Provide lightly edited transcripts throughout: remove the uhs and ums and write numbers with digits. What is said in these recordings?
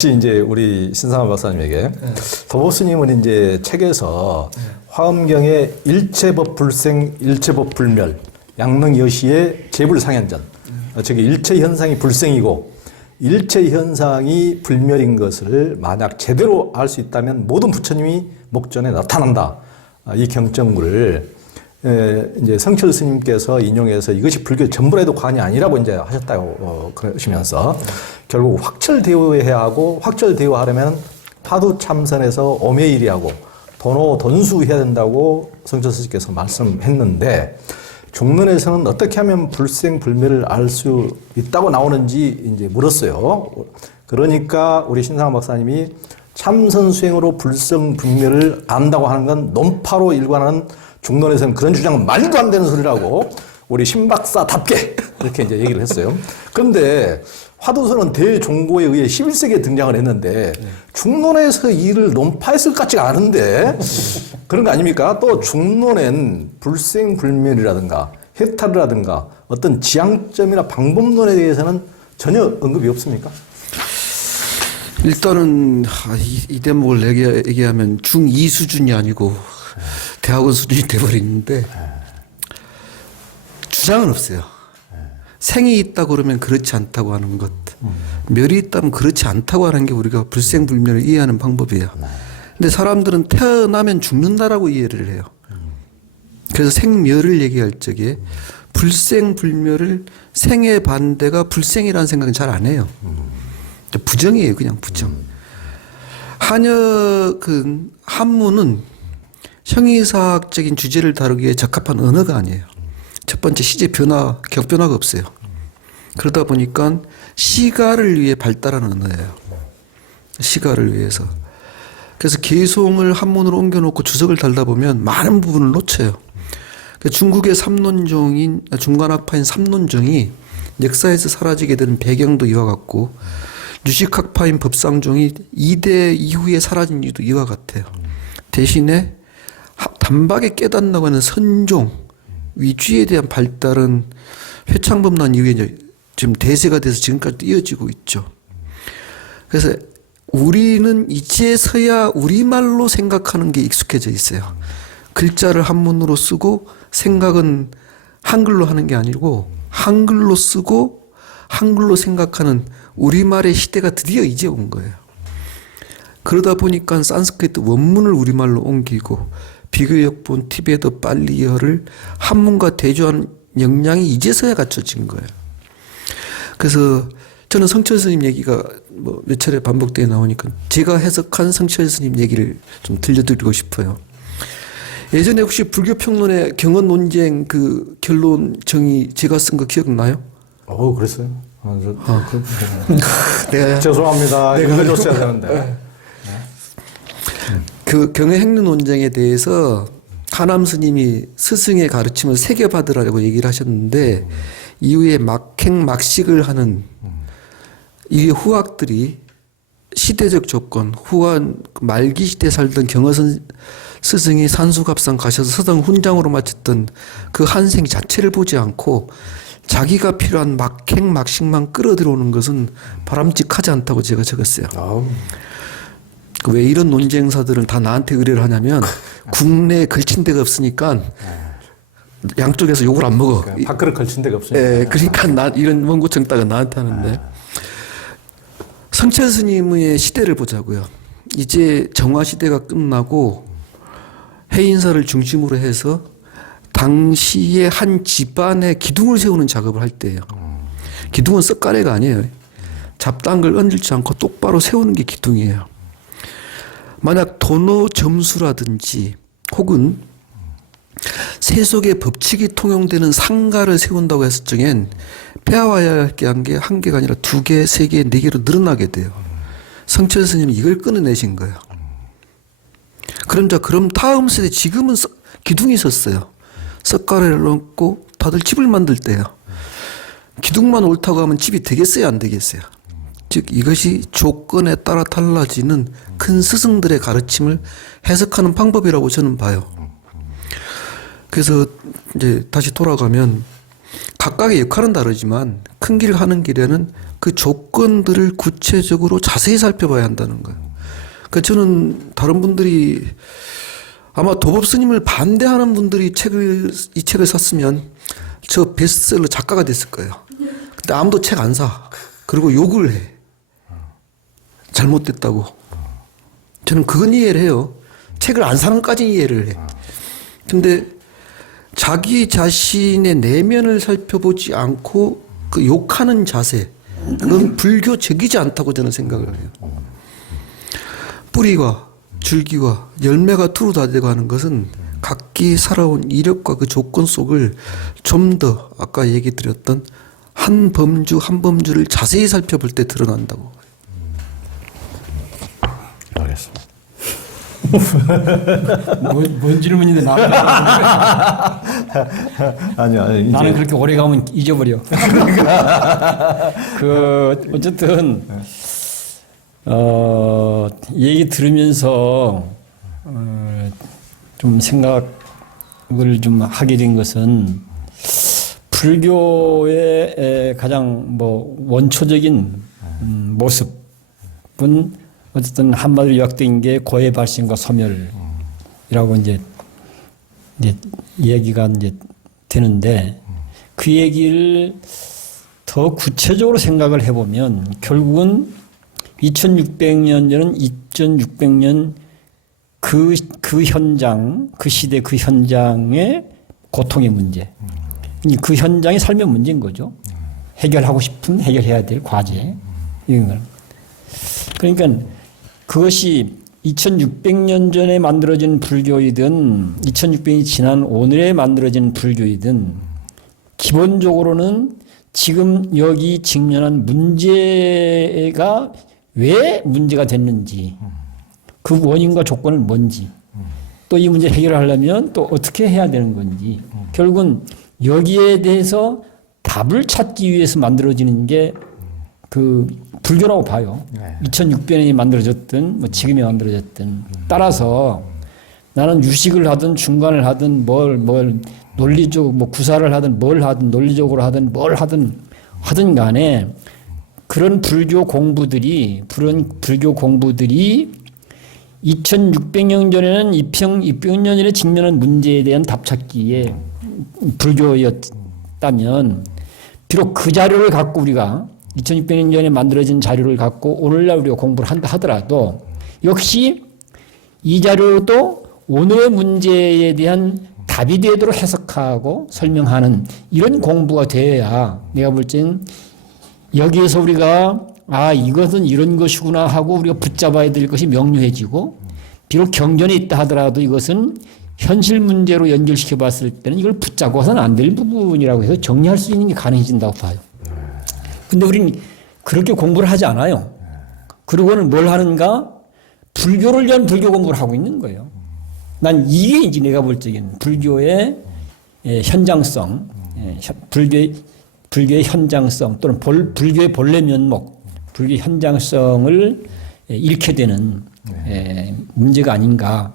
혹시 이제 우리 신상한 박사님에게 도보 스님은 이제 책에서 화엄경의 일체법 불생, 일체법 불멸, 양릉여시의 재불상현전, 즉 일체 현상이 불생이고 일체 현상이 불멸인 것을 만약 제대로 알 수 있다면 모든 부처님이 목전에 나타난다. 이 경전구를 이제 성철 스님께서 인용해서 이것이 불교 전부라도 과언이 아니라고 이제 하셨다고 그러시면서 결국 확철대오해야 하고 확철대오하려면 화두 참선에서 오매일이하고 돈수해야 된다고 성철 스님께서 말씀했는데 중론에서는 어떻게 하면 불생 불멸을 알 수 있다고 나오는지 이제 물었어요. 그러니까 우리 신상한 박사님이 참선 수행으로 불생 불멸을 안다고 하는 건 논파로 일관하는 중론에서는 그런 주장은 말도 안 되는 소리라고 우리 신박사답게 이렇게 이제 얘기를 했어요. 그런데 화두서는 대종고에 의해 11세기에 등장을 했는데 중론에서 이를 논파했을 것 같지가 않은데 그런 거 아닙니까? 또 중론엔 불생불멸이라든가 해탈이라든가 어떤 지향점이나 방법론에 대해서는 전혀 언급이 없습니까? 일단은 이 대목을 얘기하면 중2 수준이 아니고 대학원 수준이 돼버리는데 주장은 없어요. 생이 있다고 그러면 그렇지 않다고 하는 것, 멸이 있다면 그렇지 않다고 하는 게 우리가 불생불멸을 이해하는 방법이에요. 근데 사람들은 태어나면 죽는다라고 이해를 해요. 그래서 생멸을 얘기할 적에 불생불멸을 생의 반대가 불생이라는 생각은 잘 안 해요. 부정이에요, 그냥 부정. 한문은 형이사학적인 주제를 다루기에 적합한 언어가 아니에요. 첫 번째 시제 변화, 격변화가 없어요. 그러다 보니까 시가를 위해 발달한 언어예요. 시가를 위해서. 그래서 개송을 한문으로 옮겨놓고 주석을 달다 보면 많은 부분을 놓쳐요. 중국의 삼론종인, 중간학파인 삼론종이 역사에서 사라지게 되는 배경도 이와 같고 유식학파인 법상종이 이대 이후에 사라진 이유도 이와 같아요. 대신에 단박에 깨닫는다고 하는 선종, 위주에 대한 발달은 회창법난 이후에 이제 지금 대세가 돼서 지금까지 이어지고 있죠. 그래서 우리는 이제서야 우리말로 생각하는 게 익숙해져 있어요. 글자를 한문으로 쓰고 생각은 한글로 하는 게 아니고 한글로 쓰고 한글로 생각하는 우리말의 시대가 드디어 이제 온 거예요. 그러다 보니까 산스크리트 원문을 우리말로 옮기고 비교역본 티베트 빨리어를 한문과 대조하는 역량이 이제서야 갖춰진 거예요. 그래서 저는 성철 스님 얘기가 뭐 몇 차례 반복되어 나오니까 제가 해석한 성철 스님 얘기를 좀 들려드리고 싶어요. 예전에 혹시 불교평론의 경언 논쟁 그 결론 정의 제가 쓴 거 기억나요? 그랬어요. 네. 죄송합니다. 읽어줬어야 되는데. 그 경의 행륜 논쟁에 대해서 하남 스님이 스승의 가르침을 새겨받으라고 얘기를 하셨는데 이후에 막행 막식을 하는 이 후학들이 시대적 조건, 후한 말기 시대에 살던 경허선 스승이 산수갑산 가셔서 서당 훈장으로 마쳤던 그 한생 자체를 보지 않고 자기가 필요한 막행 막식만 끌어들여오는 것은 바람직하지 않다고 제가 적었어요. 왜 이런 논쟁사들은 다 나한테 의뢰를 하냐면 국내에 걸친 데가 없으니까 양쪽에서 욕을 안 먹어. 밥그릇 걸친 데가 없으니까. 예, 그러니까 이런 원고 정따가 나한테 하는데 성철 스님의 시대를 보자고요. 이제 정화 시대가 끝나고 해인사를 중심으로 해서 당시에 한 집안의 기둥을 세우는 작업을 할 때예요. 기둥은 썩가래가 아니에요. 잡다한 걸 얹지 않고 똑바로 세우는 게 기둥이에요. 만약 도노 점수라든지 혹은 세속의 법칙이 통용되는 상가를 세운다고 했을 적엔 폐하와야 할 게 한 개가 아니라 2개, 3개, 4개로 늘어나게 돼요. 성철 스님이 이걸 끊어내신 거예요. 그럼 다음 세대 지금은 기둥이 섰어요. 썩가래를 넣고 다들 집을 만들 때요. 기둥만 옳다고 하면 집이 되겠어요, 안 되겠어요? 즉 이것이 조건에 따라 달라지는 큰 스승들의 가르침을 해석하는 방법이라고 저는 봐요. 그래서 이제 다시 돌아가면 각각의 역할은 다르지만 큰 길 하는 길에는 그 조건들을 구체적으로 자세히 살펴봐야 한다는 거예요. 그러니까 저는 다른 분들이 아마 도법 스님을 반대하는 분들이 이 책을 샀으면 저 베스트셀러 작가가 됐을 거예요. 근데 아무도 책 안 사. 그리고 욕을 해. 잘못됐다고. 저는 그건 이해를 해요. 책을 안 사는 것까지 이해를 해. 근데 자기 자신의 내면을 살펴보지 않고 그 욕하는 자세, 그건 불교적이지 않다고 저는 생각을 해요. 뿌리와 줄기와 열매가 두루 다돼가는 것은 각기 살아온 이력과 그 조건 속을 좀 더 아까 얘기 드렸던 한 범주를 자세히 살펴볼 때 드러난다고. 알겠습니다. 뭔 질문인데 아니요, 이제 나는 그렇게 오래 가면 잊어버려. 어쨌든 얘기 들으면서 좀 생각을 좀 하게 된 것은 불교의 가장 원초적인 모습은 어쨌든 한마디로 요약된 게 고해 발심과 소멸이라고 이제 얘기가 이제 되는데 그 얘기를 더 구체적으로 생각을 해보면 결국은 2600년 전은 2600년 그 현장, 그 시대 그 현장의 고통의 문제. 그 현장의 삶의 문제인 거죠. 해결하고 싶은 해결해야 될 과제. 이런 걸. 그러니까 그것이 2600년 전에 만들어진 불교이든 2600년이 지난 오늘에 만들어진 불교이든 기본적으로는 지금 여기 직면한 문제가 왜 문제가 됐는지 그 원인과 조건은 뭔지 또 이 문제 해결하려면 또 어떻게 해야 되는 건지 결국은 여기에 대해서 답을 찾기 위해서 만들어지는 게 그 불교라고 봐요. 2600년이 만들어졌든 뭐 지금이 만들어졌든 따라서 나는 유식을 하든 중간을 하든 뭘 논리적 뭐 구사를 하든 뭘 하든 논리적으로 하든 뭘 하든 간에 그런 불교 공부들이 2600년 전에는 2600년 전에 직면한 문제에 대한 답 찾기에 불교였다면 비록 그 자료를 갖고 우리가 2600년 전에 만들어진 자료를 갖고 오늘날 우리가 공부를 한다 하더라도 역시 이 자료도 오늘의 문제에 대한 답이 되도록 해석하고 설명하는 이런 공부가 되어야 내가 볼 땐 여기에서 우리가 이것은 이런 것이구나 하고 우리가 붙잡아야 될 것이 명료해지고 비록 경전에 있다 하더라도 이것은 현실 문제로 연결시켜 봤을 때는 이걸 붙잡고서는 안 될 부분이라고 해서 정리할 수 있는 게 가능해진다고 봐요. 근데 우리는 그렇게 공부를 하지 않아요. 그러고는 뭘 하는가? 불교를 위한 불교 공부를 하고 있는 거예요. 난 이게 이제 내가 볼 적에는 불교의 현장성, 불교의 현장성 또는 불교의 본래 면목, 불교의 현장성을 잃게 되는 문제가 아닌가.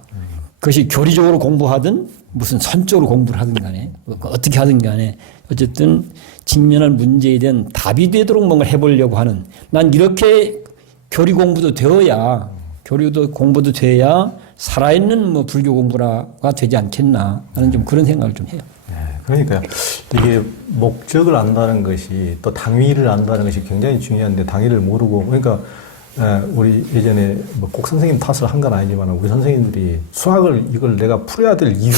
그것이 교리적으로 공부하든 무슨 선적으로 공부를 하든 간에 어떻게 하든 간에 어쨌든 직면한 문제에 대한 답이 되도록 뭔가 해보려고 하는 난 이렇게 교리 공부도 되어야 살아있는 불교 공부가 되지 않겠나 하는 좀 그런 생각을 좀 해요. 그러니까요. 이게 목적을 안다는 것이 또 당위를 안다는 것이 굉장히 중요한데 당위를 모르고 그러니까 우리 예전에 꼭 선생님 탓을 한 건 아니지만 우리 선생님들이 수학을 이걸 내가 풀어야 될 이유,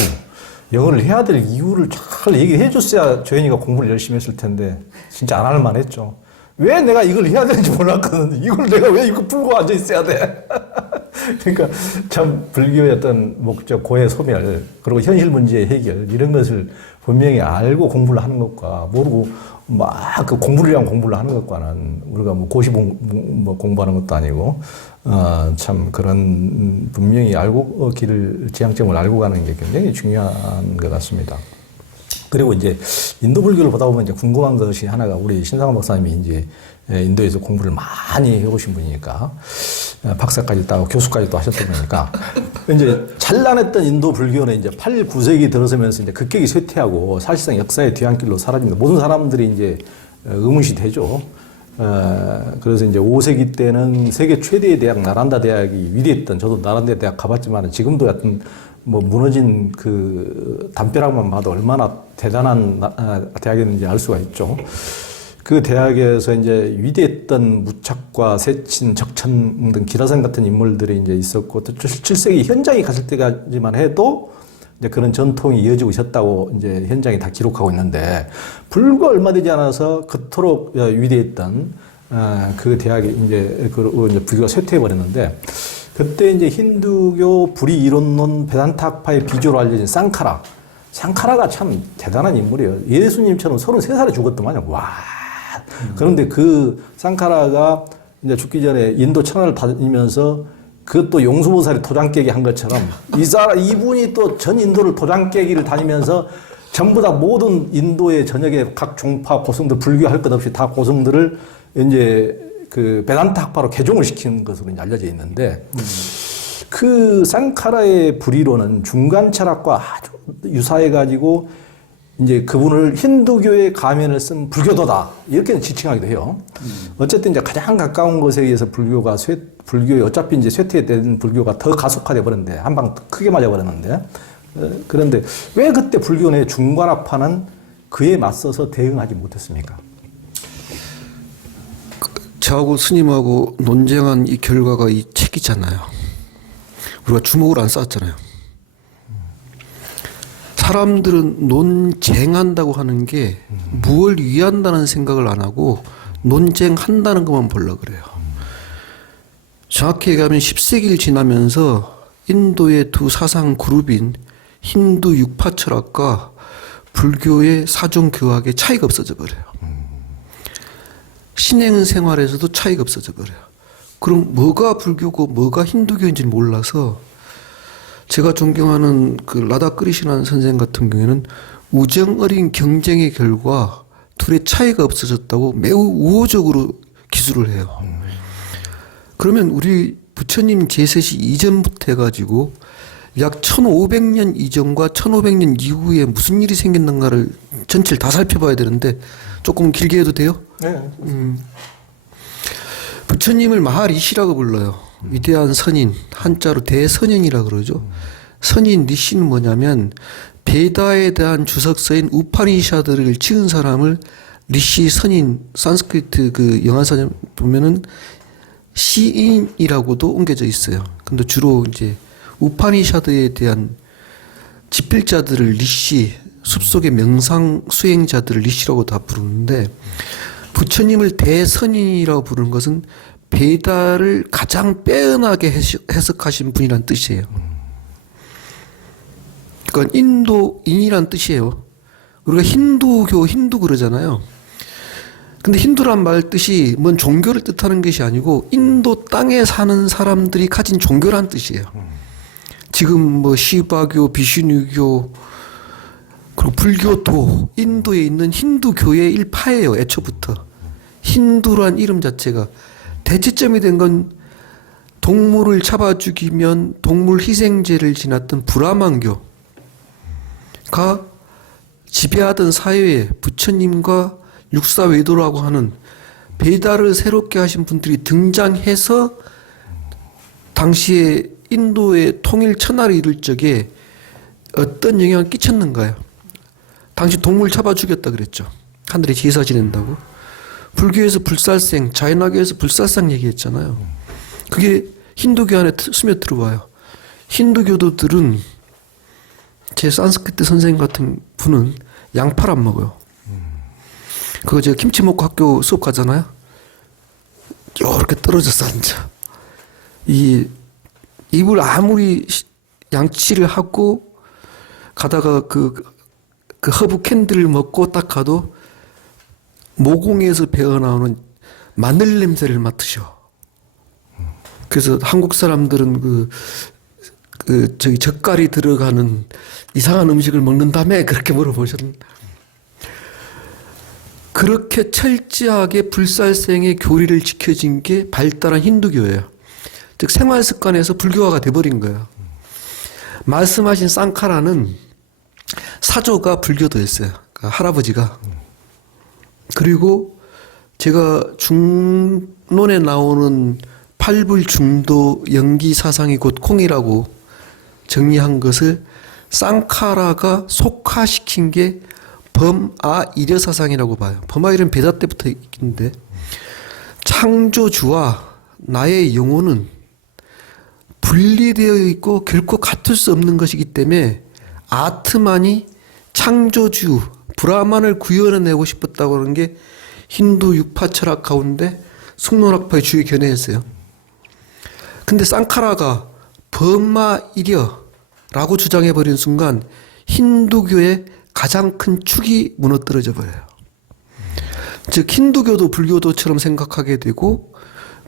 영어를 해야 될 이유를 잘 얘기해 줬어야 조현이가 공부를 열심히 했을 텐데 진짜 안 할 만했죠. 왜 내가 이걸 해야 되는지 몰랐거든. 이걸 내가 왜 이거 풀고 앉아 있어야 돼? 그러니까 참 불교의 어떤 목적, 고해 소멸, 그리고 현실 문제의 해결 이런 것을 분명히 알고 공부를 하는 것과 모르고 막 그 공부를 위한 공부를 하는 것과는 우리가 고시 공부하는 것도 아니고 참 그런 분명히 알고 지향점을 알고 가는 게 굉장히 중요한 것 같습니다. 그리고 이제 인도 불교를 보다 보면 이제 궁금한 것이 하나가 우리 신상원 박사님이 이제 인도에서 공부를 많이 해오신 분이니까 박사까지 따고 교수까지 또 하셨던 거니까 이제 찬란했던 인도 불교는 이제 8, 9세기 들어서면서 이제 급격히 쇠퇴하고 사실상 역사의 뒤안길로 사라집니다. 모든 사람들이 이제 의문시되죠. 그래서 이제 5세기 때는 세계 최대의 대학 나란다 대학이 위대했던, 저도 나란다 대학 가봤지만 지금도 하여튼 뭐 무너진 그 담벼락만 봐도 얼마나 대단한 대학이었는지 알 수가 있죠. 그 대학에서 이제 위대했던 무착과 세친, 적천 등 기라성 같은 인물들이 이제 있었고, 또 7세기 현장에 갔을 때까지만 해도 이제 그런 전통이 이어지고 있었다고 이제 현장에 다 기록하고 있는데, 불과 얼마 되지 않아서 그토록 위대했던 그 대학이 이제 불교가 쇠퇴해 버렸는데, 그때 이제 힌두교 불의 이론론 베단타학파의 비조로 알려진 쌍카라가 참 대단한 인물이에요. 예수님처럼 33살에 죽었더만요. 와. 그런데 그 쌍카라가 이제 죽기 전에 인도 천하를 다니면서 그것도 용수보살이 도장 깨기 한 것처럼 이분이 또 전 인도를 도장 깨기를 다니면서 전부 다 모든 인도의 전역의 각 종파 고성들, 불교 할 것 없이 다 고성들을 이제 그 베단타 학파로 개종을 시키는 것으로 이제 알려져 있는데, 그 쌍카라의 불의론은 중간 철학과 아주 유사해가지고 이제 그분을 힌두교의 가면을 쓴 불교도다 이렇게 지칭하기도 해요. 어쨌든 이제 가장 가까운 것에 의해서 불교에 어차피 이제 쇠퇴된 불교가 더 가속화돼 버렸는데, 한 방 크게 맞아 버렸는데, 그런데 왜 그때 불교의 중간학파는 그에 맞서서 대응하지 못했습니까? 저하고 스님하고 논쟁한 이 결과가 이 책이잖아요. 우리가 주먹을 안 쐈잖아요. 사람들은 논쟁한다고 하는 게 무엇을 위한다는 생각을 안 하고 논쟁한다는 것만 보려고 그래요. 정확히 얘기하면 10세기를 지나면서 인도의 두 사상 그룹인 힌두 육파 철학과 불교의 사종 교학의 차이가 없어져 버려요. 신행 생활에서도 차이가 없어져 버려요. 그럼 뭐가 불교고 뭐가 힌두교인지 몰라서, 제가 존경하는 그 라다크리시난 선생 같은 경우에는 우정 어린 경쟁의 결과 둘의 차이가 없어졌다고 매우 우호적으로 기술을 해요. 그러면 우리 부처님 제세시 이전부터 해가지고 약 1500년 이전과 1500년 이후에 무슨 일이 생겼는가를 전체를 다 살펴봐야 되는데, 조금 길게 해도 돼요? 네. 부처님을 마하리시라고 불러요. 위대한 선인, 한자로 대선인이라고 그러죠. 선인 리시는 뭐냐면 베다에 대한 주석서인 우파니샤드를 지은 사람을 리시 선인, 산스크리트 그 영화사 보면은 시인이라고도 옮겨져 있어요. 근데 주로 이제 우파니샤드에 대한 집필자들을 리시, 숲속의 명상 수행자들을 리시라고 다 부르는데, 부처님을 대선인이라고 부르는 것은 베다를 가장 빼어나게 해석하신 분이란 뜻이에요. 그러니까 인도인이란 뜻이에요. 우리가 힌두 그러잖아요. 근데 힌두란 말 뜻이 뭔 종교를 뜻하는 것이 아니고 인도 땅에 사는 사람들이 가진 종교란 뜻이에요. 지금 뭐 시바교, 비슈누교, 그리고 불교도 인도에 있는 힌두교의 일파예요. 애초부터. 힌두란 이름 자체가 대체점이 된 건 동물을 잡아 죽이면 동물 희생제를 지났던 브라만교가 지배하던 사회에 부처님과 육사외도라고 하는 베다를 새롭게 하신 분들이 등장해서 당시에 인도의 통일 천하를 이룰 적에 어떤 영향을 끼쳤는가요? 당시 동물 잡아 죽였다 그랬죠. 하늘에 제사 지낸다고. 불교에서 불살생, 자연학에서 불살상 얘기했잖아요. 그게 힌두교 안에 스며들어와요. 힌두교도들은, 제 산스크리트 선생님 같은 분은 양파를 안 먹어요. 그거 제가 김치 먹고 학교 수업 가잖아요. 이렇게 떨어져서 앉아. 이 입을 아무리 양치를 하고 가다가 그 허브 캔들을 먹고 딱 가도 모공에서 배어나오는 마늘 냄새를 맡으셔. 그래서 한국 사람들은 저기 젓갈이 들어가는 이상한 음식을 먹는다며 그렇게 물어보셨는데, 그렇게 철저하게 불살생의 교리를 지켜진 게 발달한 힌두교예요. 즉 생활 습관에서 불교화가 돼버린 거예요. 말씀하신 쌍카라는 사조가 불교도였어요. 그러니까 할아버지가. 그리고 제가 중론에 나오는 팔불중도 연기 사상이 곧 콩이라고 정리한 것을 쌍카라가 속화시킨 게 범아이려 사상이라고 봐요. 범아이려는 배자 때부터 있는데 창조주와 나의 영혼은 분리되어 있고 결코 같을 수 없는 것이기 때문에 아트만이 창조주 브라만을 구현해내고 싶었다고 하는 게 힌두 육파 철학 가운데 숙론학파의 주요 견해였어요. 근데 쌍카라가 범아이려라고 주장해버린 순간 힌두교의 가장 큰 축이 무너뜨려져 버려요. 즉 힌두교도 불교도처럼 생각하게 되고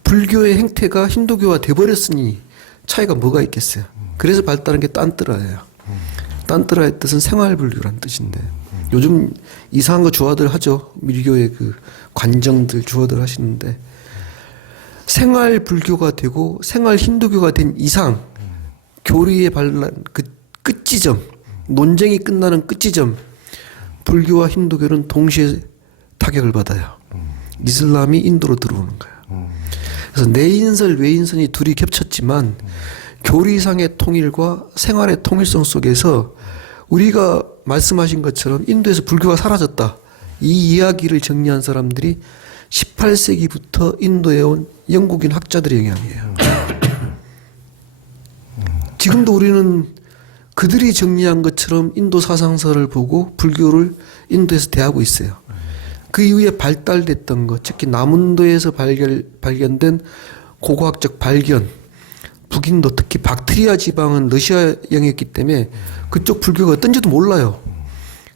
불교의 행태가 힌두교화 돼버렸으니 차이가 뭐가 있겠어요. 그래서 발달한 게 딴뜨라예요. 딴뜨라의 뜻은 생활불교란 뜻인데 요즘 이상한 거 주화들 하죠. 밀교의 그 관정들 주화들 하시는데 생활불교가 되고 생활 힌두교가 된 이상 교리의 반란 그 끝지점 논쟁이 끝나는 끝지점 불교와 힌두교는 동시에 타격을 받아요. 이슬람이 인도로 들어오는 거예요. 그래서 내인설 외인설이 둘이 겹쳤지만 교리상의 통일과 생활의 통일성 속에서 우리가 말씀하신 것처럼 인도에서 불교가 사라졌다. 이 이야기를 정리한 사람들이 18세기부터 인도에 온 영국인 학자들의 영향이에요. 지금도 우리는 그들이 정리한 것처럼 인도 사상서를 보고 불교를 인도에서 대하고 있어요. 그 이후에 발달됐던 것, 특히 남인도에서 발견된 고고학적 발견, 북인도 특히 박트리아 지방은 러시아형이었기 때문에 그쪽 불교가 어떤지도 몰라요.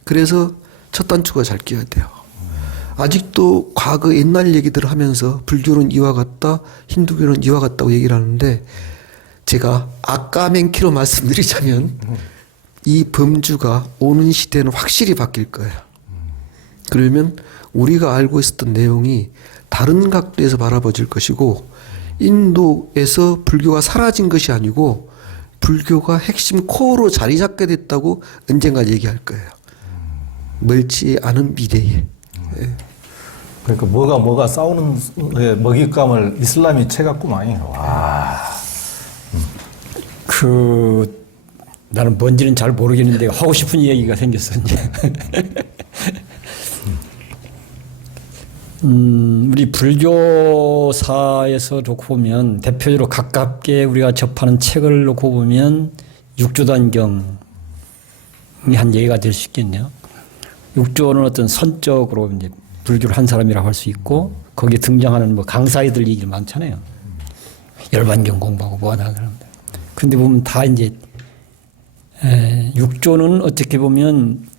그래서 첫 단추가 잘 끼어야 돼요. 아직도 과거 옛날 얘기들을 하면서 불교는 이와 같다, 힌두교는 이와 같다고 얘기를 하는데 제가 아까맨키로 말씀드리자면 이 범주가 오는 시대는 확실히 바뀔 거예요. 그러면 우리가 알고 있었던 내용이 다른 각도에서 바라봐질 것이고 인도에서 불교가 사라진 것이 아니고 불교가 핵심 코어로 자리 잡게 됐다고 언젠가 얘기할 거예요. 멀지 않은 미래에. 예. 그러니까 뭐가 싸우는 먹잇감을 이슬람이 채갔구만. 와. 나는 뭔지는 잘 모르겠는데 하고 싶은 얘기가 생겼어 이제. 우리 불교사에서 놓고 보면 대표적으로 가깝게 우리가 접하는 책을 놓고 보면 육조단경이 한 예가 될 수 있겠네요. 육조는 어떤 선적으로 이제 불교를 한 사람이라고 할 수 있고 거기에 등장하는 뭐 강사이들 얘기를 많잖아요. 열반경 공부하고 뭐 하는 사람들. 근데 보면 다 이제 육조는 어떻게 보면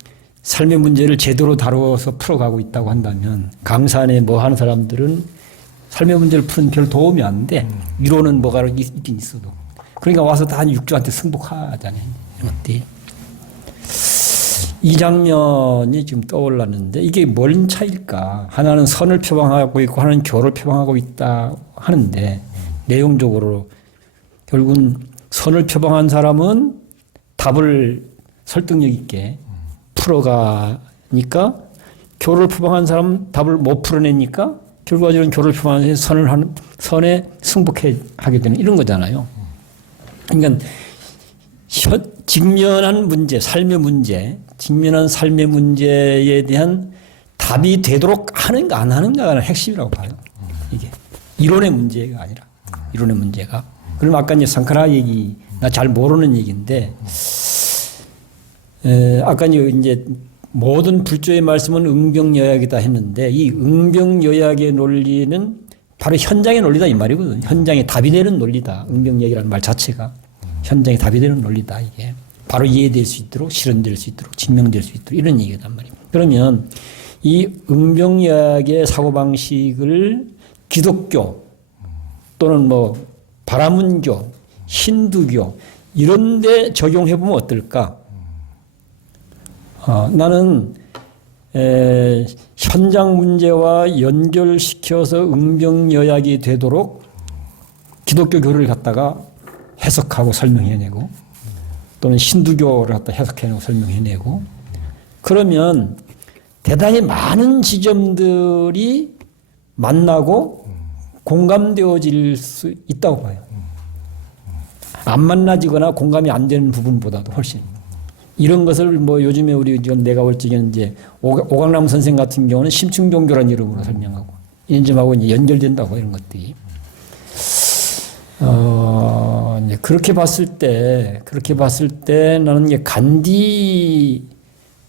삶의 문제를 제대로 다뤄서 풀어가고 있다고 한다면 강산에 뭐 하는 사람들은 삶의 문제를 푸는 별 도움이 안 돼. 위로는 뭐가 있긴 있어도. 그러니까 와서 다 육조한테 승복하잖아요. 어때? 이 장면이 지금 떠올랐는데 이게 뭔 차이일까? 하나는 선을 표방하고 있고 하나는 교를 표방하고 있다 하는데 내용적으로 결국은 선을 표방한 사람은 답을 설득력 있게 풀어가니까 교를 표방한 사람은 답을 못 풀어내니까 결과적으로 교를 표방해서 선에 승복하게 되는 이런 거잖아요. 그러니까 직면한 문제, 삶의 문제, 직면한 삶의 문제에 대한 답이 되도록 하는가 안 하는가가 핵심이라고 봐요. 이게 이론의 문제가 아니라 이론의 문제가. 그럼 아까 이제 상카라 얘기 나 잘 모르는 얘기인데 아까 이제 모든 불조의 말씀은 응병여약이다 했는데 이 응병여약의 논리는 바로 현장의 논리다 이 말이거든요. 현장에 답이 되는 논리다. 응병여약이라는 말 자체가 현장에 답이 되는 논리다. 이게 바로 이해될 수 있도록 실현될 수 있도록 증명될 수 있도록 이런 얘기단 말이에요. 그러면 이 응병여약의 사고방식을 기독교 또는 뭐 바라문교, 힌두교 이런 데 적용해 보면 어떨까? 나는 현장 문제와 연결시켜서 응병여약이 되도록 기독교 교를 갖다가 해석하고 설명해내고 또는 신두교를 갖다 해석해내고 설명해내고 그러면 대단히 많은 지점들이 만나고 공감되어질 수 있다고 봐요. 안 만나지거나 공감이 안 되는 부분보다도 훨씬. 이런 것을 뭐 요즘에 우리 지금 내가 볼 적에는 이제 오강남 선생 같은 경우는 심층종교라는 이름으로 설명하고 이런 점하고 이제 연결된다고 이런 것들이. 이제 그렇게 봤을 때 나는 이게 간디의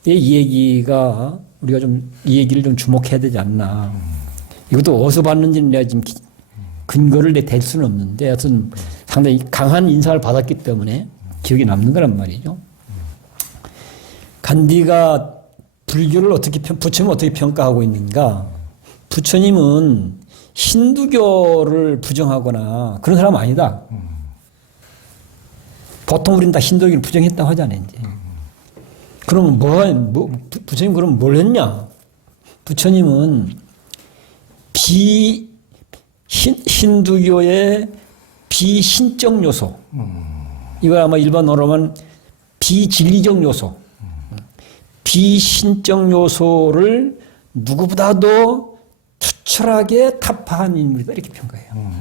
얘기가 우리가 좀 이 얘기를 좀 주목해야 되지 않나. 이것도 어디서 봤는지는 내가 지금 근거를 댈 수는 없는데 하여튼 상당히 강한 인상을 받았기 때문에 기억에 남는 거란 말이죠. 간디가 불교를 어떻게 부처님을 어떻게 평가하고 있는가? 부처님은 힌두교를 부정하거나 그런 사람 아니다. 보통 우리는 다 힌두교를 부정했다고 하잖아요. 이제. 그러면 부처님 그럼 뭘 했냐? 부처님은 힌두교의 비신적 요소. 이걸 아마 일반어로 하면 비진리적 요소. 비신적 요소를 누구보다도 투철하게 타파한 인물이다. 이렇게 평가해요.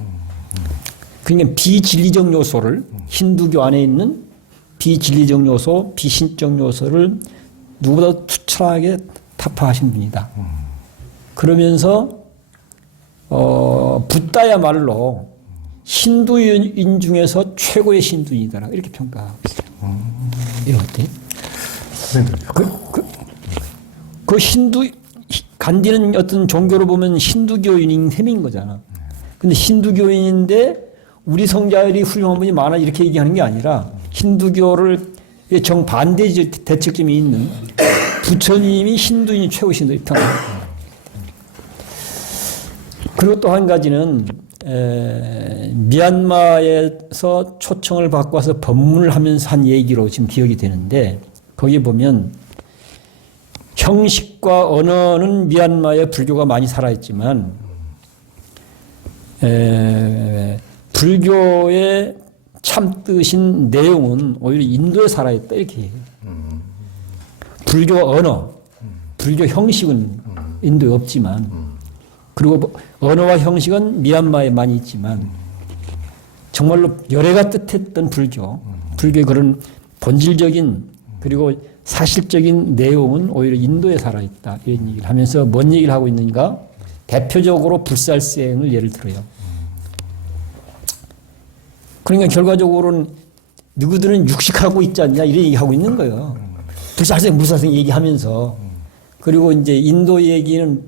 그러니까 비진리적 요소를 힌두교 안에 있는 비진리적 요소, 비신적 요소를 누구보다 투철하게 타파하신 분이다. 그러면서 붓다야말로 힌두인 중에서 최고의 신두인이다. 이렇게 평가하고 있어요. 이거 어때? 간디는 어떤 종교로 보면 힌두교인인 셈인 거잖아. 근데 힌두교인인데 우리 성자들이 훌륭한 분이 많아 이렇게 얘기하는 게 아니라 힌두교를 정반대 대책점이 있는 부처님이 힌두인이 최고 신두인 평가합니다. 그리고 또 한 가지는 미얀마에서 초청을 받고 와서 법문을 하면서 한 얘기로 지금 기억이 되는데 거기에 보면 형식과 언어는 미얀마에 불교가 많이 살아있지만 불교의 참뜻인 내용은 오히려 인도에 살아있다 이렇게 얘기해요. 불교 언어, 불교 형식은 인도에 없지만 그리고 언어와 형식은 미얀마에 많이 있지만 정말로 열애가 뜻했던 불교의 그런 본질적인 그리고 사실적인 내용은 오히려 인도에 살아있다 이런 얘기를 하면서 뭔 얘기를 하고 있는가? 대표적으로 불살생을 예를 들어요. 그러니까 결과적으로는 누구들은 육식하고 있지 않냐 이런 얘기하고 있는 거예요. 불살생 얘기하면서. 그리고 이제 인도 얘기는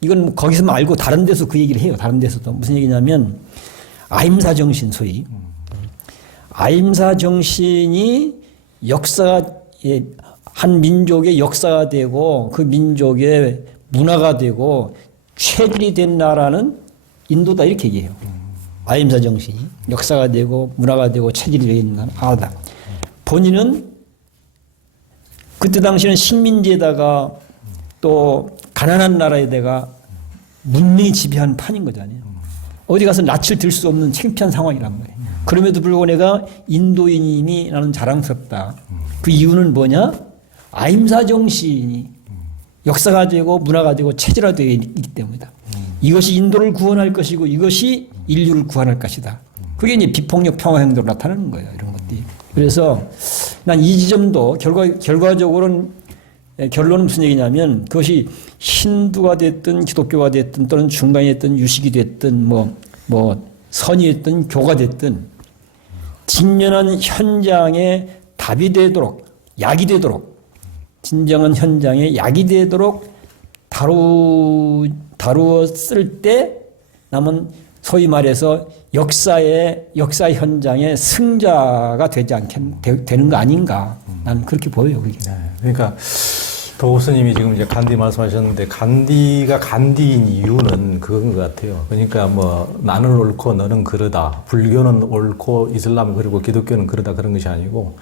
이건 거기서 말고 다른 데서 그 얘기를 해요. 다른 데서도. 무슨 얘기냐면 아임사 정신 소위. 아임사 정신이 역사가 한 민족의 역사가 되고 그 민족의 문화가 되고 체질이 된 나라는 인도다 이렇게 얘기해요. 아임사 정신이 역사가 되고 문화가 되고 체질이 되어 있는 나라다. 본인은 그때 당시에는 식민지에다가 또 가난한 나라에다가 문명이 지배하는 판인 거잖아요. 어디 가서 낯을 들 수 없는 창피한 상황이란 말이에요. 그럼에도 불구하고 내가 인도인이니 나는 자랑스럽다. 그 이유는 뭐냐? 아임사 정신이 역사가 되고 문화가 되고 체질화되어 있기 때문이다. 이것이 인도를 구원할 것이고 이것이 인류를 구원할 것이다. 그게 이제 비폭력 평화 행동으로 나타나는 거예요. 이런 것들이. 그래서 난 이 지점도 결과적으로는 결론은 무슨 얘기냐면 그것이 힌두가 됐든 기독교가 됐든 또는 중간이 됐든 유식이 됐든 뭐 선이 됐든 교가 됐든 직면한 현장에 답이 되도록 약이 되도록 진정한 현장에 약이 되도록 다루었을 때 남은 소위 말해서 역사 현장의 승자가 되는 거 아닌가. 나는 그렇게 보여요. 그게. 네, 그러니까 도 교수님이 지금 이제 간디 말씀하셨는데 간디가 간디인 이유는 그건 것 같아요. 그러니까 뭐 나는 옳고 너는 그러다. 불교는 옳고 이슬람 그리고 기독교는 그러다 그런 것이 아니고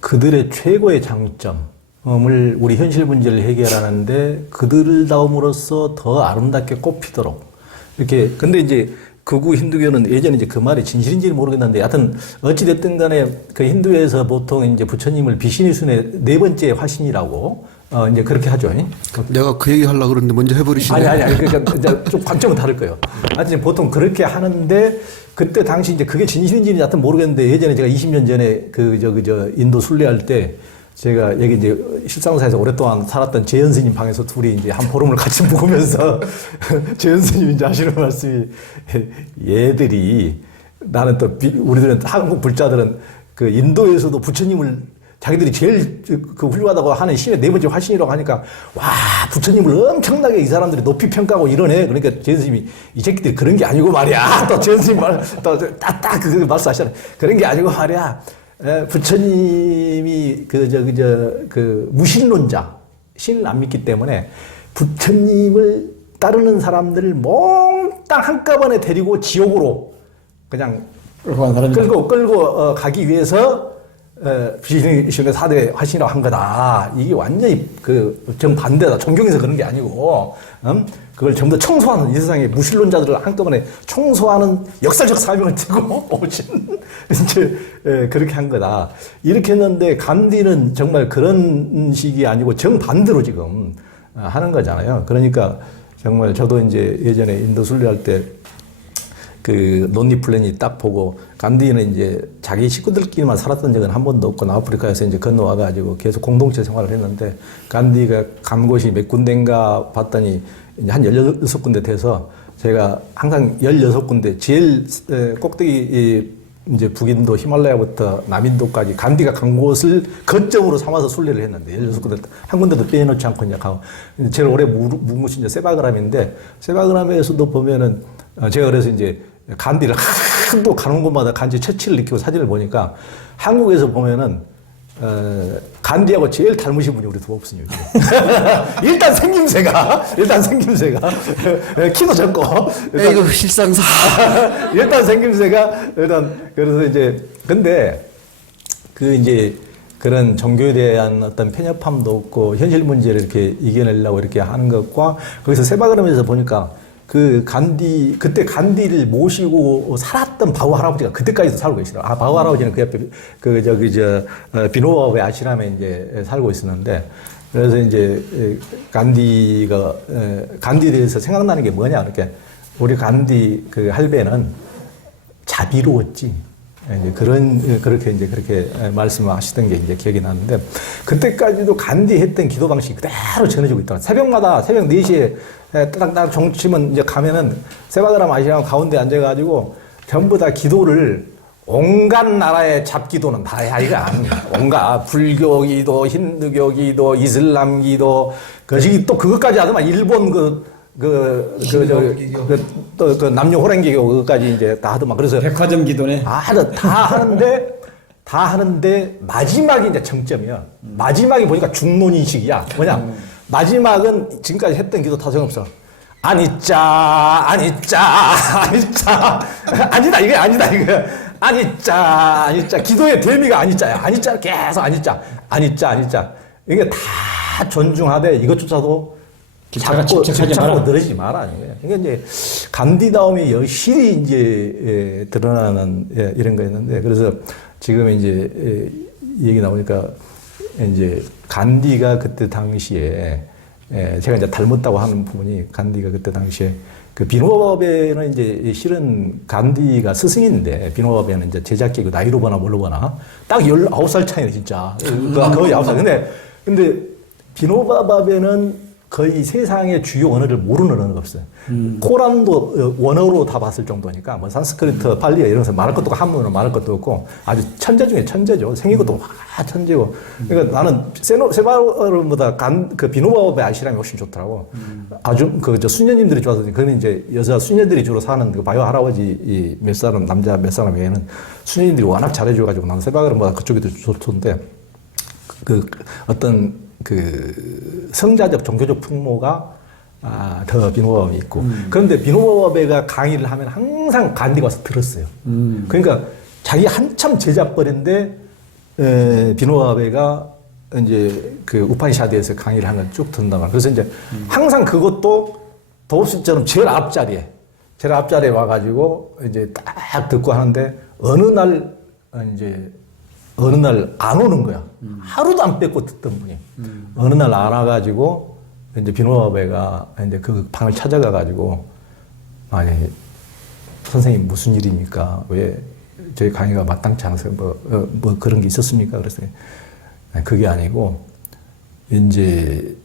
그들의 최고의 장점을 우리 현실 문제를 해결하는데 그들다움으로써 더 아름답게 꼽히도록 이렇게 근데 이제 극우 힌두교는 예전에 이제 그 말이 진실인지는 모르겠는데, 하여튼 어찌됐든 간에 그 힌두에서 보통 이제 부처님을 비신의 순의 네 번째 화신이라고, 이제 그렇게 하죠. 내가 그 얘기 하려고 그러는데 먼저 해버리시네. 아니. 그러니까 이제 좀 관점은 다를 거예요. 하여튼 보통 그렇게 하는데, 그때 당시 이제 그게 진실인지는 하여튼 모르겠는데, 예전에 제가 20년 전에 저 인도 순례할 때, 제가 여기 이제 실상사에서 오랫동안 살았던 재현 스님 방에서 둘이 이제 한 보름을 같이 묵으면서 재현 스님이 이제 하시는 말씀이, 얘들이 나는 또 우리들은 한국 불자들은 그 인도에서도 부처님을 자기들이 제일 그 훌륭하다고 하는 신의 네 번째 화신이라고 하니까, 와, 부처님을 엄청나게 이 사람들이 높이 평가하고 이러네. 그러니까 재현 스님이 이 새끼들이 그런 게 아니고 말이야. 또 재현 스님 딱 그 말씀하시잖아요. 그런 게 아니고 말이야. 부처님이 그 무신론자, 신을 안 믿기 때문에 부처님을 따르는 사람들을 몽땅 한꺼번에 데리고 지옥으로 그냥 끌고 가기 위해서 비신의 4대 화신이라고 한 거다. 이게 완전히 그 정반대다. 존경해서 그런 게 아니고, 그걸 전부 다 청소하는, 이 세상의 무신론자들을 한꺼번에 청소하는 역사적 사명을 띠고 오신, 이제, 그렇게 한 거다. 이렇게 했는데, 간디는 정말 그런 식이 아니고 정반대로 지금 하는 거잖아요. 그러니까 정말 저도 이제 예전에 인도 순례할 때 그 논리 플랜이 딱 보고, 간디는 이제 자기 식구들끼리만 살았던 적은 한 번도 없고 남아프리카에서 이제 건너와가지고 계속 공동체 생활을 했는데, 간디가 간 곳이 몇 군데인가 봤더니 이제 한 16군데 돼서, 제가 항상 16군데 제일 꼭대기 이제 북인도 히말라야부터 남인도까지 간디가 간 곳을 거점으로 삼아서 순례를 했는데, 16군데 한 군데도 빼놓지 않고 이제 가고, 제일 오래 묵은 곳이 이제 세바그람인데, 세바그람에서도 보면은 제가 그래서 이제 간디를 한도 가는 곳마다 간디 채취를 느끼고 사진을 보니까, 한국에서 보면은 간디하고 제일 닮으신 분이 우리 도법스님. 일단 생김새가 키도 작고, 이거 실상사. 일단 생김새가 그래서 이제 근데 그 이제 그런 종교에 대한 어떤 편협함도 없고 현실 문제를 이렇게 이겨내려고 이렇게 하는 것과, 거기서 세바그람에서 보니까 그 그때 간디를 모시고 살았던 바우 할아버지가 그때까지도 살고 계시더라고요. 바우 할아버지는 그 옆에 비노바의 아시람에 이제 살고 있었는데, 그래서 이제 간디에 대해서 생각나는 게 뭐냐, 이렇게 우리 간디 그 할배는 자비로웠지. 이제 그렇게 말씀하시던 게 이제 기억이 나는데, 그때까지도 간디 했던 기도 방식이 그대로 전해지고 있다. 새벽마다 새벽 4시에 딱 종치면 이제 가면은 세바그람 아시람 가운데 앉아가지고 전부 다 기도를, 온갖 나라의 잡기도는 다 해. 이거 아닙니다. 온갖 불교 기도, 힌두교 기도, 이슬람 기도, 또 그것까지 하더만 일본 또 남녀 호랭기교 그것까지 이제 다 하더만. 그래서 백화점 기도네. 다 하는데 마지막이 이제 정점이야. 마지막이 보니까 중론인식이야. 뭐냐? 마지막은 지금까지 했던 기도 다 소용없어. 아니다. 이게 아니다. 기도의 대미가 아니자야. 아니자, 계속 아니자. 이게 다 존중하되 이것조차도 자꾸 늘어지지 마라. 이게 이제 간디다움이 여실히 이제 드러나는 이런 거였는데, 그래서 지금 이제 얘기 나오니까 이제 간디가 그때 당시에 제가 이제 닮았다고 하는 부분이, 간디가 그때 당시에 그 비노바베는 이제 실은 간디가 스승인데, 비노바베는 이제 제작기고 나이로 보나 뭘로 보나 딱 19살 차이네 진짜. 거의 9살. 근데 비노바베는 거의 세상의 주요 언어를 모르는 언어가 없어요. 코란도 원어로 다 봤을 정도니까, 뭐 산스크리트, 팔리어 이런 거 말할 것도 없고 한문으로 말할 것도 없고, 아주 천재 중에 천재죠. 생긴 것도 천재고. 그러니까 나는 세바름보다 그 비노바베 아시람이 훨씬 좋더라고. 아주 저 수녀님들이 좋아서, 그는 이제 여자 수녀들이 주로 사는 그 바요 할아버지 몇 사람, 남자 몇 사람 외에는 수녀님들이 워낙 잘해줘가지고 나는 세바름보다 그쪽이 더 좋던데, 그 어떤 그 성자적 종교적 풍모가 더 비노바베에 있고, 그런데 비노바베가 강의를 하면 항상 간디가 와서 들었어요. 그러니까 자기 한참 제자뻘인데 비노바베가 이제 그 우파니샤드에서 강의를 하는 걸 쭉 듣는다고. 그래서 이제 항상 그것도 도읍스처럼 제일 앞자리에 제가 앞자리에 와가지고 이제 딱 듣고 하는데 어느 날 안 오는 거야. 하루도 안 뺏고 듣던 분이. 어느 날 안 와가지고 이제 비노아베가 이제 그 방을 찾아가가지고 아니 선생님 무슨 일입니까? 왜 저희 강의가 마땅치 않아서 뭐 그런 게 있었습니까? 그랬더니 아니, 그게 아니고 이제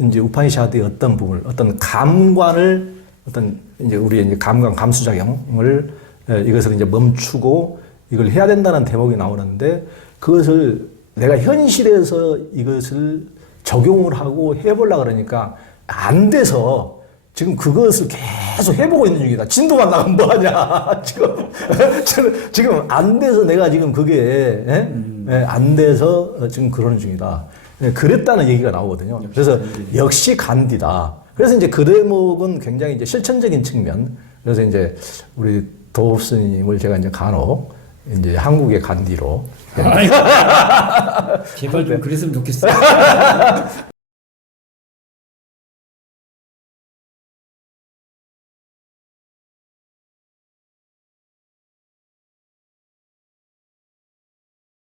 이제 우파니샤드의 어떤 부분을 어떤 감관을 어떤 이제 우리의 이제 감관 감수작용을 이것을 이제 멈추고 이걸 해야 된다는 대목이 나오는데 그것을 내가 현실에서 이것을 적용을 하고 해보려고 그러니까 안 돼서 지금 그것을 계속 해보고 있는 중이다. 진도만 나가면 뭐하냐. 지금 안 돼서 내가 지금 그게 안 돼서 지금 그러는 중이다. 그랬다는 얘기가 나오거든요. 그래서 역시 간디다. 그래서 이제 그 대목은 굉장히 이제 실천적인 측면. 그래서 이제 우리 도스님을 제가 이제 간혹 이제 한국의 간디로 제발 좀 그랬으면 좋겠어요.